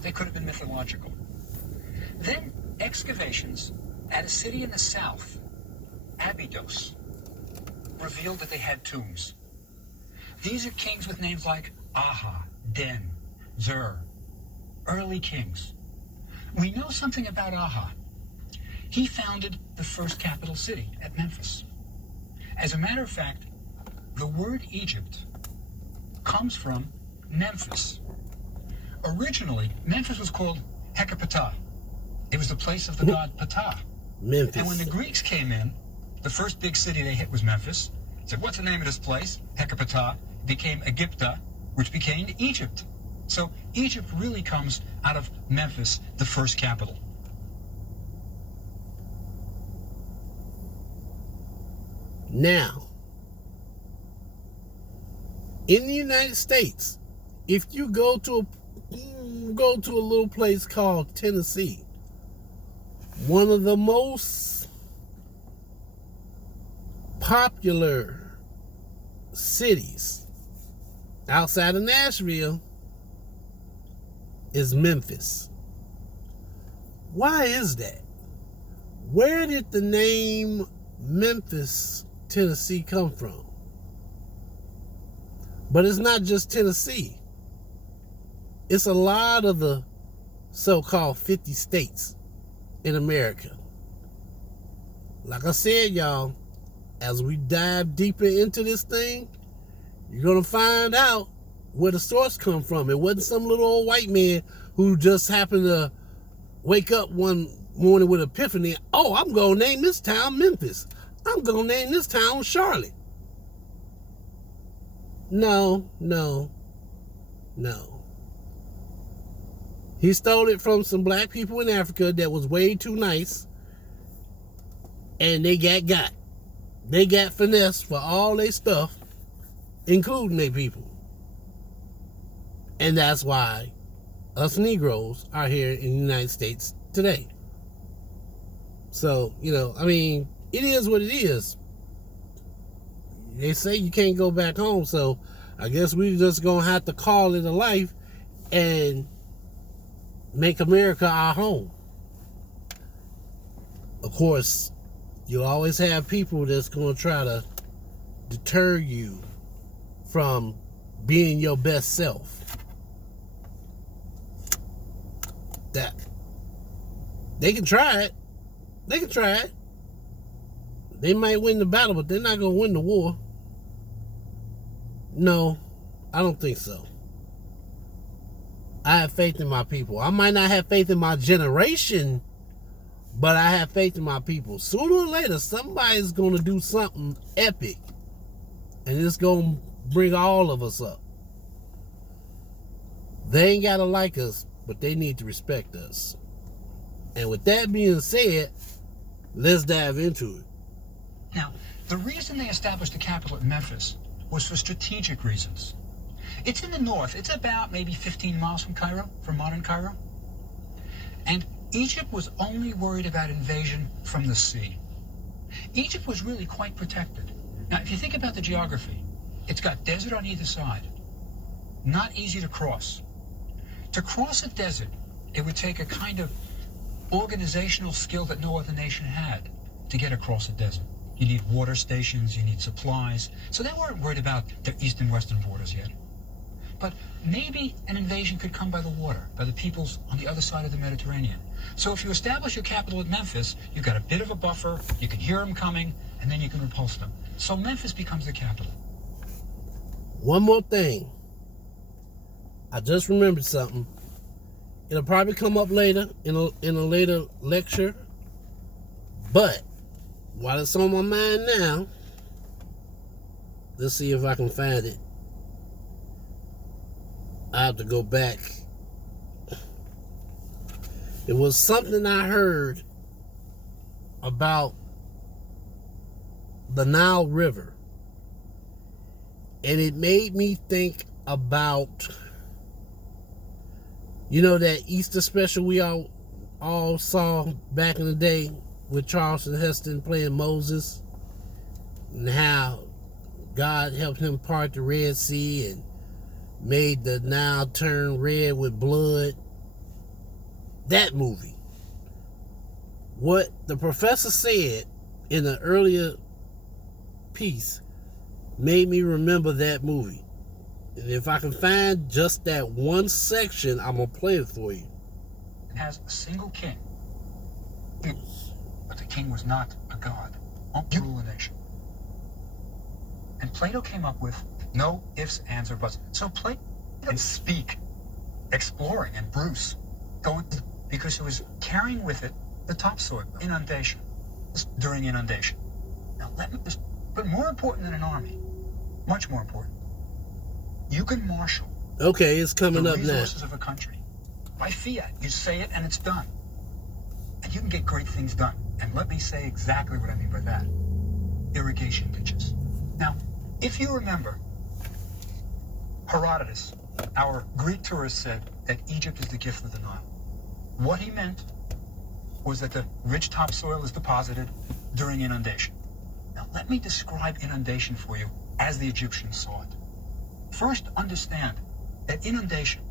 They could have been mythological. Then excavations at a city in the south, Abydos, revealed that they had tombs. These are kings with names like Aha, Den, Zur, early kings. We know something about Aha. He founded the first capital city at Memphis. As a matter of fact, the word Egypt comes from Memphis. Originally, Memphis was called Hecapata. It was the place of the god Ptah. Memphis. And when the Greeks came in, the first big city they hit was Memphis. Said, what's the name of this place? Hecapata. Became Egypta, which became Egypt. So Egypt really comes out of Memphis, the first capital. Now, in the United States, if you go to a little place called Tennessee, one of the most popular cities outside of Nashville is Memphis. Why is that? Where did the name Memphis, Tennessee come from? But it's not just Tennessee. It's a lot of the so-called 50 states in America. Like I said, y'all, as we dive deeper into this thing, you're going to find out where the source come from. It wasn't some little old white man who just happened to wake up one morning with epiphany. Oh, I'm going to name this town Memphis. I'm going to name this town Charlotte. No. He stole it from some black people in Africa that was way too nice. And they got. They got finessed for all their stuff, including their people. And that's why us Negroes are here in the United States today. So, it is what it is. They say you can't go back home, so I guess we just gonna have to call it a life and make America our home. Of course, you'll always have people that's gonna try to deter you from being your best self. That they can try it. They might win the battle, but they're not gonna win the war. No, I don't think so. I have faith in my people. I might not have faith in my generation, but I have faith in my people. Sooner or later, somebody's going to do something epic, and it's going to bring all of us up. They ain't got to like us, but they need to respect us. And with that being said, let's dive into it. Now, the reason they established the capital at Memphis was for strategic reasons. It's in the north. It's about maybe 15 miles from Cairo, from modern Cairo. And Egypt was only worried about invasion from the sea. Egypt was really quite protected. Now, if you think about the geography, it's got desert on either side. Not easy to cross. To cross a desert, it would take a kind of organizational skill that no other nation had to get across a desert. You need water stations, you need supplies. So they weren't worried about their east and western borders yet. But maybe an invasion could come by the water, by the peoples on the other side of the Mediterranean. So if you establish your capital at Memphis, you've got a bit of a buffer, you can hear them coming, and then you can repulse them. So Memphis becomes the capital. One more thing. I just remembered something. It'll probably come up later in a later lecture. But while it's on my mind now, let's see if I can find it. I have to go back. It was something I heard about the Nile River. And it made me think about, that Easter special we all saw back in the day with Charlton Heston playing Moses, and how God helped him part the Red Sea and made the Nile turn red with blood. that movie. What the professor said in an earlier piece made me remember that movie. And if I can find just that one section, I'm going to play it for you. It has a single king. But the king was not a god. You rule a nation. And Plato came up with no ifs, ands, or buts. So Plato and speak, exploring, and Bruce going, because he was carrying with it the topsoil, inundation, during inundation. Now let me just, but more important than an army, much more important, you can marshal Okay, it's coming the up now. resources of a country by fiat. You say it and it's done. And you can get great things done. And let me say exactly what I mean by that. Irrigation ditches. Now, if you remember, Herodotus, our Greek tourist, said that Egypt is the gift of the Nile. What he meant was that the rich topsoil is deposited during inundation. Now, let me describe inundation for you as the Egyptians saw it. First, understand that inundation,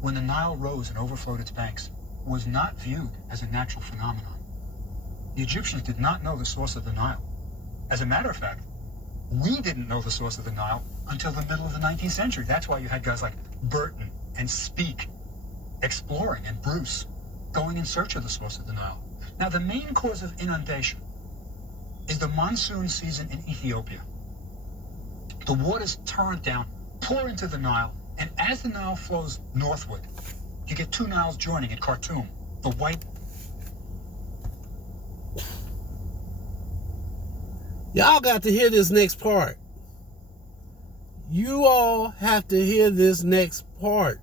when the Nile rose and overflowed its banks, was not viewed as a natural phenomenon. The Egyptians did not know the source of the Nile. As a matter of fact, we didn't know the source of the Nile until the middle of the 19th century. That's why you had guys like Burton and Speke exploring, and Bruce going in search of the source of the Nile. Now, the main cause of inundation is the monsoon season in Ethiopia. The waters torrent down, pour into the Nile, and as the Nile flows northward, you get two Niles joining at Khartoum, the white. Y'all got to hear this next part. You all have to hear this next part.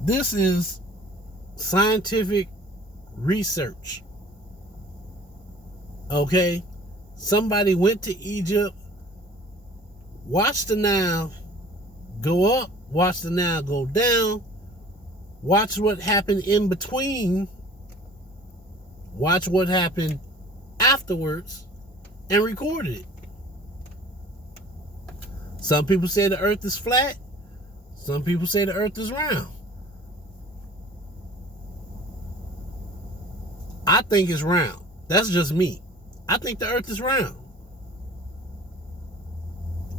This is scientific research. Okay? Somebody went to Egypt, watched the Nile go up, watched the Nile go down, watch what happened in between, watch what happened afterwards, and recorded it. Some people say the earth is flat. Some people say the earth is round. I think it's round. That's just me. I think the earth is round.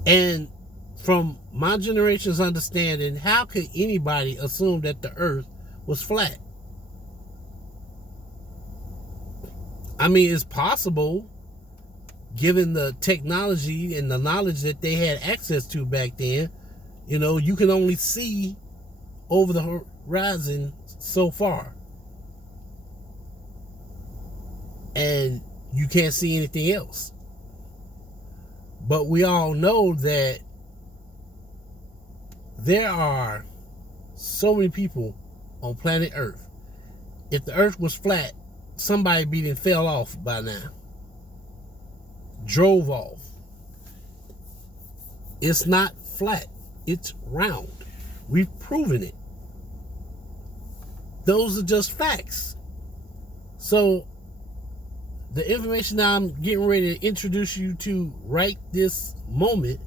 And from my generation's understanding, how could anybody assume that the earth was flat? I mean, it's possible, given the technology and the knowledge that they had access to back then. You know, you can only see over the horizon so far. And you can't see anything else. But we all know that there are so many people on planet Earth. If the earth was flat, somebody beat and fell off by now. Drove off. It's not flat. It's round. We've proven it. Those are just facts. So, the information that I'm getting ready to introduce you to right this moment,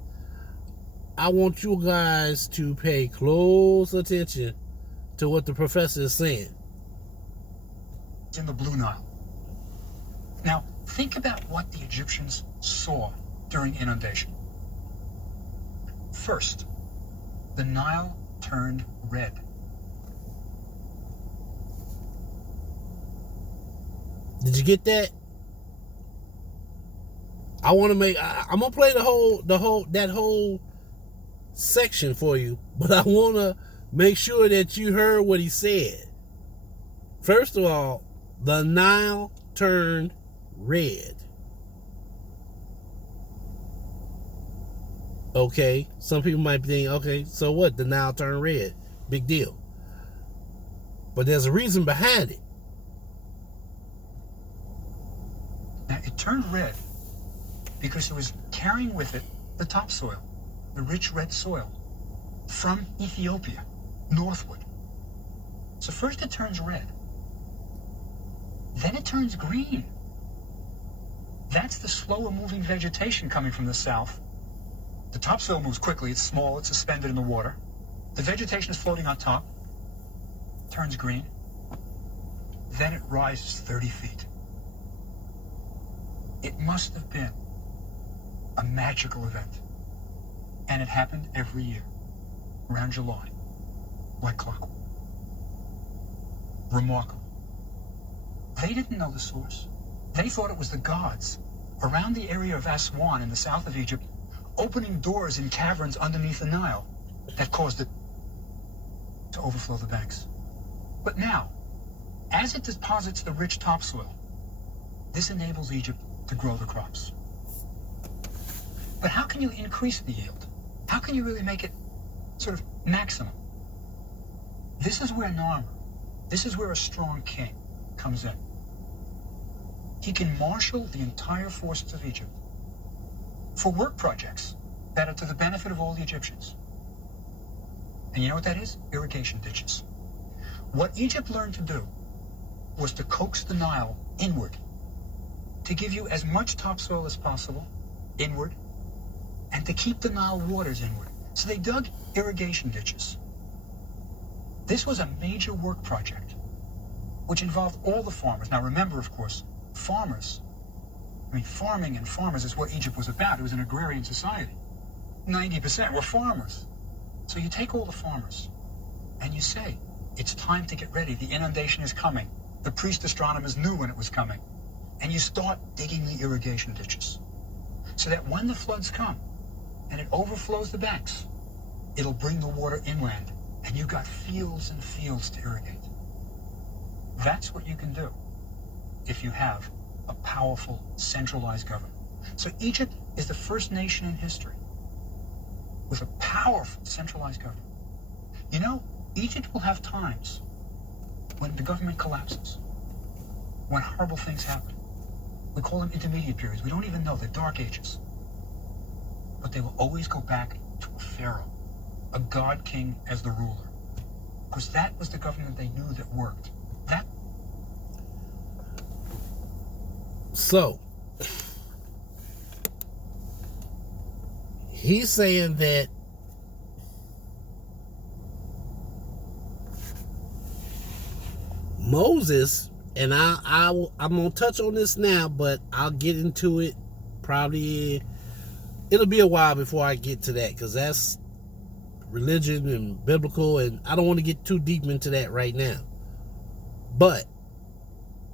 I want you guys to pay close attention to what the professor is saying. In the Blue Nile. Now, think about what the Egyptians saw during inundation. First, the Nile turned red. Did you get that? I'm gonna play that whole section for you, but I want to make sure that you heard what he said. First of all, the Nile turned red. Okay, some people might be thinking, okay, so what? The Nile turned red. Big deal. But there's a reason behind it. Now, it turned red because it was carrying with it the topsoil, the rich red soil, from Ethiopia, northward. So first it turns red. Then it turns green. That's the slower moving vegetation coming from the south. The topsoil moves quickly, it's small, it's suspended in the water. The vegetation is floating on top, turns green, then it rises 30 feet. It must have been a magical event. And it happened every year, around July, like clockwork. Remarkable. They didn't know the source. They thought it was the gods around the area of Aswan in the south of Egypt, opening doors in caverns underneath the Nile that caused it to overflow the banks. But now, as it deposits the rich topsoil, this enables Egypt to grow the crops. But how can you increase the yield? How can you really make it sort of maximum? This is where Narmer, this is where a strong king comes in. He can marshal the entire forces of Egypt for work projects that are to the benefit of all the Egyptians. And you know what that is? Irrigation ditches. What Egypt learned to do was to coax the Nile inward, to give you as much topsoil as possible inward, and to keep the Nile waters inward. So they dug irrigation ditches. This was a major work project, which involved all the farmers. Now remember, of course, farming and farmers is what Egypt was about. It was an agrarian society. 90% were farmers. So you take all the farmers, and you say, it's time to get ready. The inundation is coming. The priest astronomers knew when it was coming. And you start digging the irrigation ditches, so that when the floods come, and it overflows the banks, it'll bring the water inland, and you've got fields and fields to irrigate. That's what you can do if you have a powerful, centralized government. So Egypt is the first nation in history with a powerful, centralized government. You know, Egypt will have times when the government collapses, when horrible things happen. We call them intermediate periods. We don't even know. They're dark ages. But they will always go back to a pharaoh, a god king as the ruler. Because that was the government they knew that worked. So, he's saying that Moses, and I'm going to touch on this now, but I'll get into it probably. It'll be a while before I get to that, because that's religion and biblical, and I don't want to get too deep into that right now. But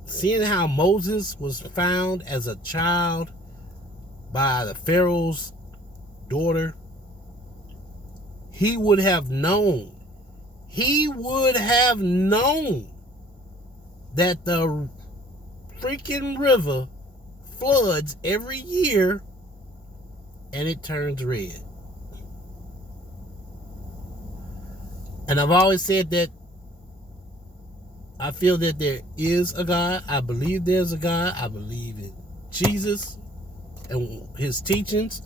seeing how Moses was found as a child by the Pharaoh's daughter, he would have known that the freaking river floods every year and it turns red. And I've always said that I feel that there is a God. I believe there's a God. I believe in Jesus and his teachings.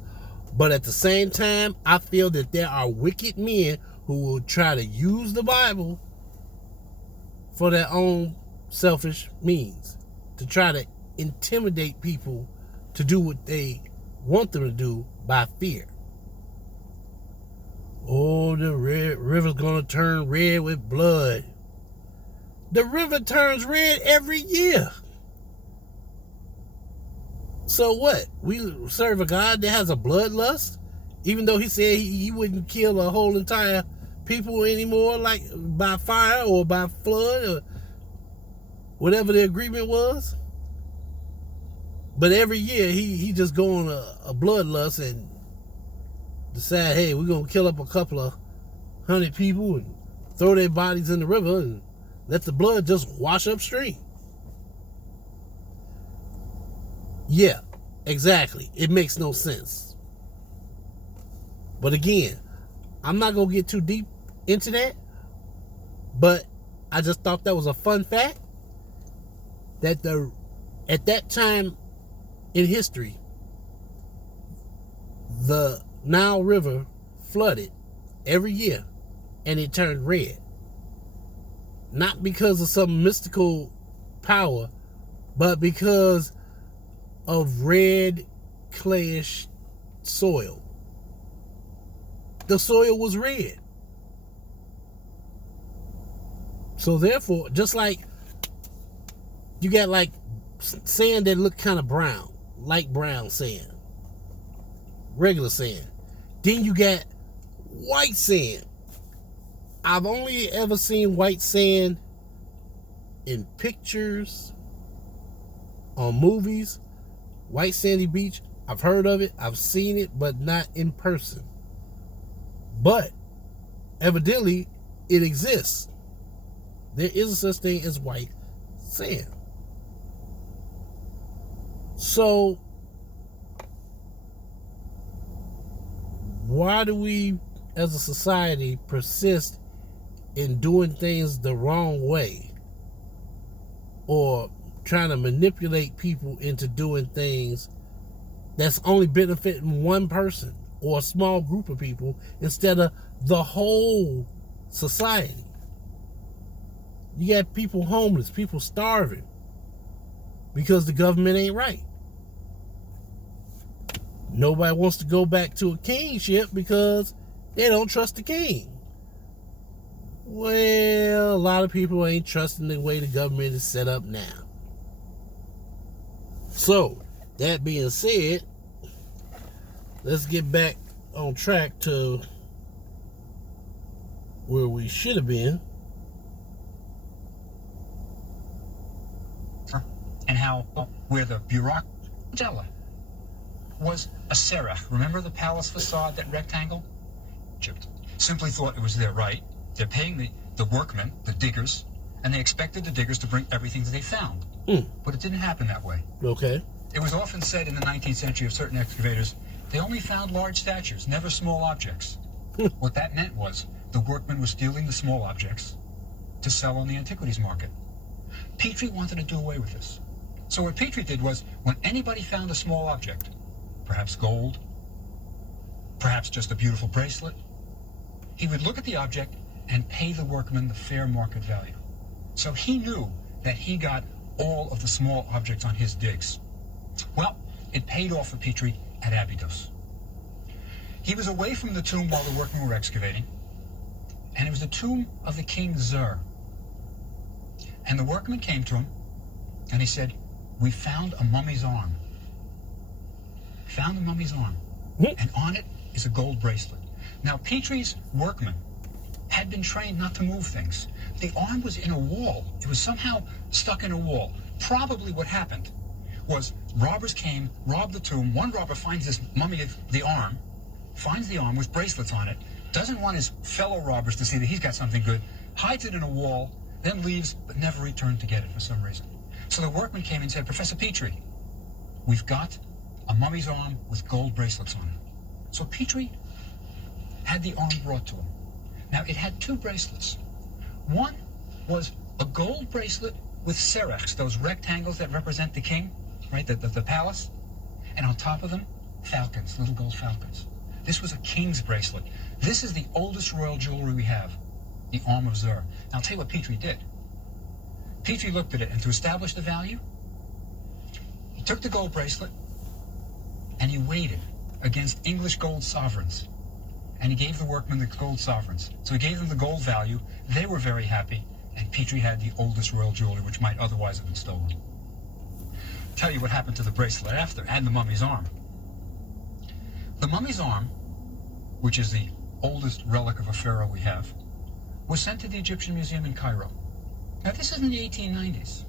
But at the same time, I feel that there are wicked men who will try to use the Bible for their own selfish means, to try to intimidate people to do what they want them to do by fear. Oh, the river's gonna turn red with blood. The river turns red every year. So what? We serve a God that has a bloodlust? Even though he said he wouldn't kill a whole entire people anymore, like by fire or by flood or whatever the agreement was. But every year he just go on a bloodlust and decide, hey, we're going to kill up a couple of 100 people and throw their bodies in the river and let the blood just wash upstream. Yeah, exactly. It makes no sense. But again, I'm not going to get too deep into that. But I just thought that was a fun fact. That at that time in history, the Nile River flooded every year and it turned red. Not because of some mystical power, but because of red clayish soil. The soil was red. So therefore, just like you got like sand that look kind of brown, light brown sand, regular sand. Then you got white sand. I've only ever seen white sand in pictures, on movies. White sandy beach, I've heard of it, I've seen it, but not in person. But evidently it exists. There is a such thing as white sand. So why do we as a society persist in doing things the wrong way, or trying to manipulate people into doing things that's only benefiting one person or a small group of people instead of the whole society? You got people homeless, people starving because the government ain't right. Nobody wants to go back to a kingship because they don't trust the king. Well, a lot of people ain't trusting the way the government is set up now. So, that being said, let's get back on track to where we should have been. And how, where the bureaucracy was a serach. Remember the palace facade, that rectangle? Egypt simply thought it was their right. They're paying the workmen, the diggers, and they expected the diggers to bring everything that they found. But it didn't happen that way. Okay. It was often said in the 19th century of certain excavators, they only found large statues, never small objects. What that meant was the workmen were stealing the small objects to sell on the antiquities market. Petrie wanted to do away with this. So what Petrie did was, when anybody found a small object, perhaps gold, perhaps just a beautiful bracelet, he would look at the object and pay the workman the fair market value. So he knew that he got all of the small objects on his digs. Well, it paid off for Petrie at Abydos. He was away from the tomb while the workmen were excavating, and it was the tomb of the king Zur. And the workman came to him, and he said, "We found a mummy's arm. Found a mummy's arm. And on it is a gold bracelet." Now, Petrie's workmen had been trained not to move things. The arm was in a wall. It was somehow stuck in a wall. Probably what happened was robbers came, robbed the tomb. One robber finds this mummy of the arm, finds the arm with bracelets on it, doesn't want his fellow robbers to see that he's got something good, hides it in a wall, then leaves, but never returned to get it for some reason. So the workman came and said, "Professor Petrie, we've got a mummy's arm with gold bracelets on it." So Petrie had the arm brought to him. Now, it had two bracelets. One was a gold bracelet with serachs, those rectangles that represent the king, right, the palace. And on top of them, falcons, little gold falcons. This was a king's bracelet. This is the oldest royal jewelry we have, the arm of Zur. Now, I'll tell you what Petrie did. Petrie looked at it, and to establish the value, he took the gold bracelet, and he weighed it against English gold sovereigns. And he gave the workmen the gold sovereigns. So he gave them the gold value. They were very happy, and Petrie had the oldest royal jewelry, which might otherwise have been stolen. Tell you what happened to the bracelet after, and the mummy's arm. The mummy's arm, which is the oldest relic of a pharaoh we have, was sent to the Egyptian Museum in Cairo. Now, this is in the 1890s,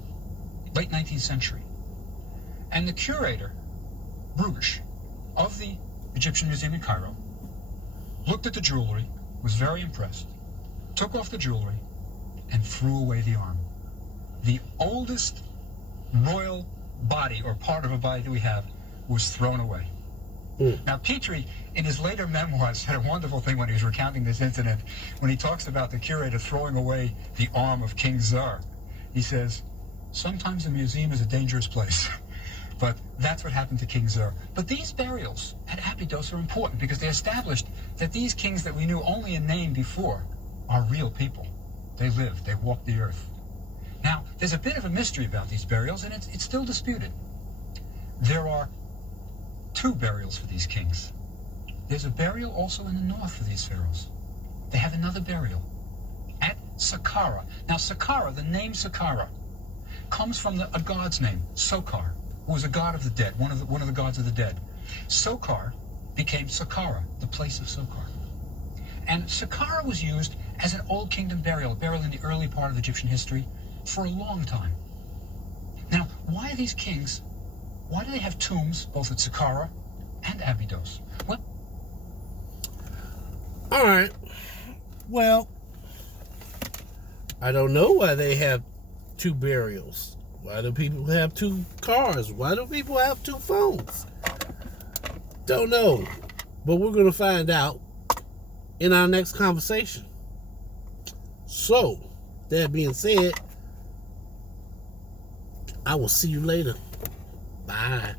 late 19th century. And the curator, Bruges, of the Egyptian Museum in Cairo, looked at the jewelry, was very impressed, took off the jewelry, and threw away the arm. The oldest royal body, or part of a body that we have, was thrown away. Now, Petrie, in his later memoirs, had a wonderful thing when he was recounting this incident. When he talks about the curator throwing away the arm of King Zur, he says, "Sometimes a museum is a dangerous place." But that's what happened to King Zur. But these burials at Abydos are important because they established that these kings that we knew only in name before are real people. They lived, they walked the earth. Now, there's a bit of a mystery about these burials, and it's still disputed. There are two burials for these kings. There's a burial also in the north for these pharaohs. They have another burial at Saqqara. Now, Saqqara, the name Saqqara, comes from a god's name, Sokar, who was a god of the dead, one of the gods of the dead. Sokar became Saqqara, the place of Sokar. And Saqqara was used as an Old Kingdom burial in the early part of Egyptian history for a long time. Now, why are these kings, why do they have tombs both at Saqqara and Abydos? Well, all right. Well, I don't know why they have two burials. Why do people have two cars? Why do people have two phones? Don't know. But we're going to find out in our next conversation. So, that being said, I will see you later. Bye.